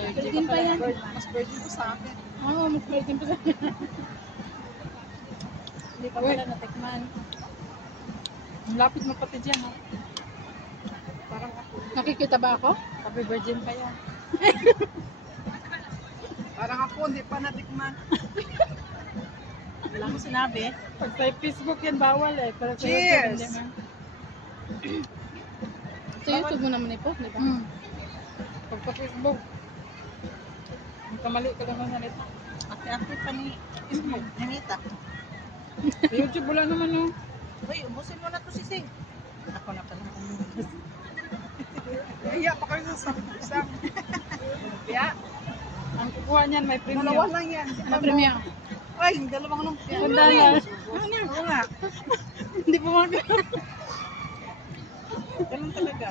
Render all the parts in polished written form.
Virgin pa yan. Mas virgin ko sa akin. Oo, mas virgin pa yan. Hindi pa pala natikman. Ang lapit mo pati dyan, ha? Parang ako. Nakikita ba ako? Sabi virgin pa yan. Parang ako, hindi pa natikman. Wala mo sinabi. Pag sa Facebook yan, bawal eh. Pero sa Cheers! YouTube, hindi man. Sa YouTube mo naman ito, di ba? Pag sa Facebook, kamali ka naman salita. Ate pa ni Nanita. Sa YouTube, wala naman yung... Uy, ubusin mo na to sisig. Ako na pala. Iya pa kayo sa isang. Kaya, Ang kukuha niyan, may premium. dalawa lang yan. Ano premium? Ay, yung dalawang lumpia. $1. Oo nga. Hindi pa mga... Ganun talaga.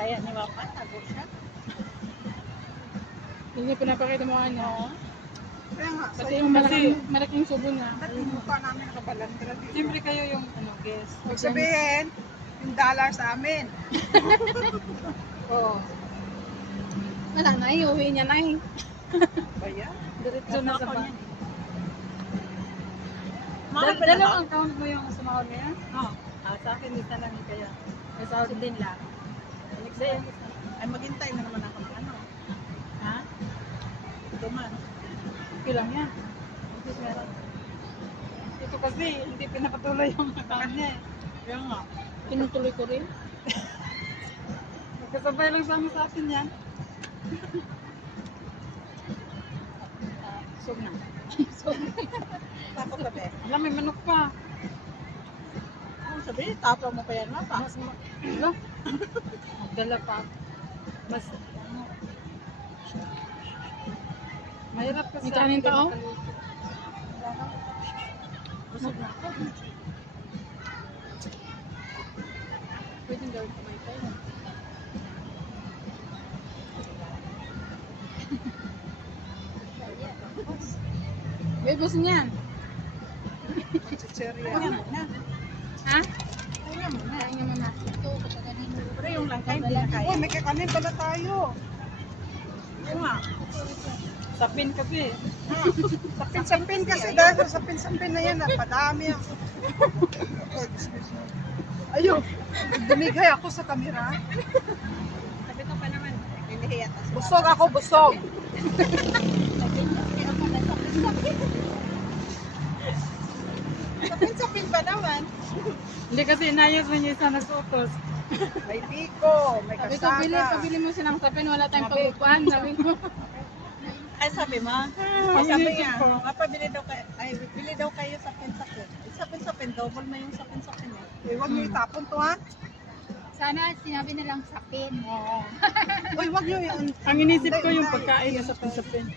Kaya ni Papa, tago siya. Hindi pinapakita mo ano. Kaya nga, Pati yung malaking subo na. yung mukha namin nakabalandra. Siyempre kayo yung guest. Huwag sabihin, yung dollar sa amin. Oo. Wala na, iuwi niya na eh. Baya? Diretso na sa bank. Dalawang account mo yung sumahod niya? Oo. Sa akin, dito lang kaya. May Sahod sahod din lang. Next day. Ay, maghintay na naman ako ng ano. Ha? Duman. Okay lang yan. Hindi meron. Ito kasi, hindi pinapatuloy yung account niya eh. Kaya nga. Pinutuloy ko rin. Magkasabay lang sa akin yan. Sog na. Tapos sabi. Alam, may manok pa. Ano sabi? Tapo mo pa yan na pa. Ano? Magdala pa. Mas, mahirap kasi. May kanin pa, oh? Busog na ako. Pwedeng gawin ko may tayo. Bebos niyan. Chicheria. Kanya muna. Ha? Kanya muna. Kanya muna. Ito, pagkaganin. Pero yung langkay, hindi na kaya. Oh, may kakanin pala tayo. Oo nga. Sapin kasi. Sapin kasi dahil sa sapin na yan, padami ang... Ayun. Dumigay ako sa kamera. Sabi ko pa naman, nilihiya tas. Busog ako, busog. Sapin pa naman. Hindi kasi inayos mo niya isa nagsutos. May biko, may Sabi ko, pabili mo silang sapin, wala tayong pagupuan. Sabi ko. Ay, sabi mo? Ay, sabi niya, pabili daw kayo, ay, bili daw kayo sapin-sapin. Sapin-sapin, double na yung sapin-sapin eh. Huwag niyo itapon to ha. Sana sinabi nilang sapin. Uy, wag niyo yun. Ang inisip ko yung pagkain sa sapin-sapin.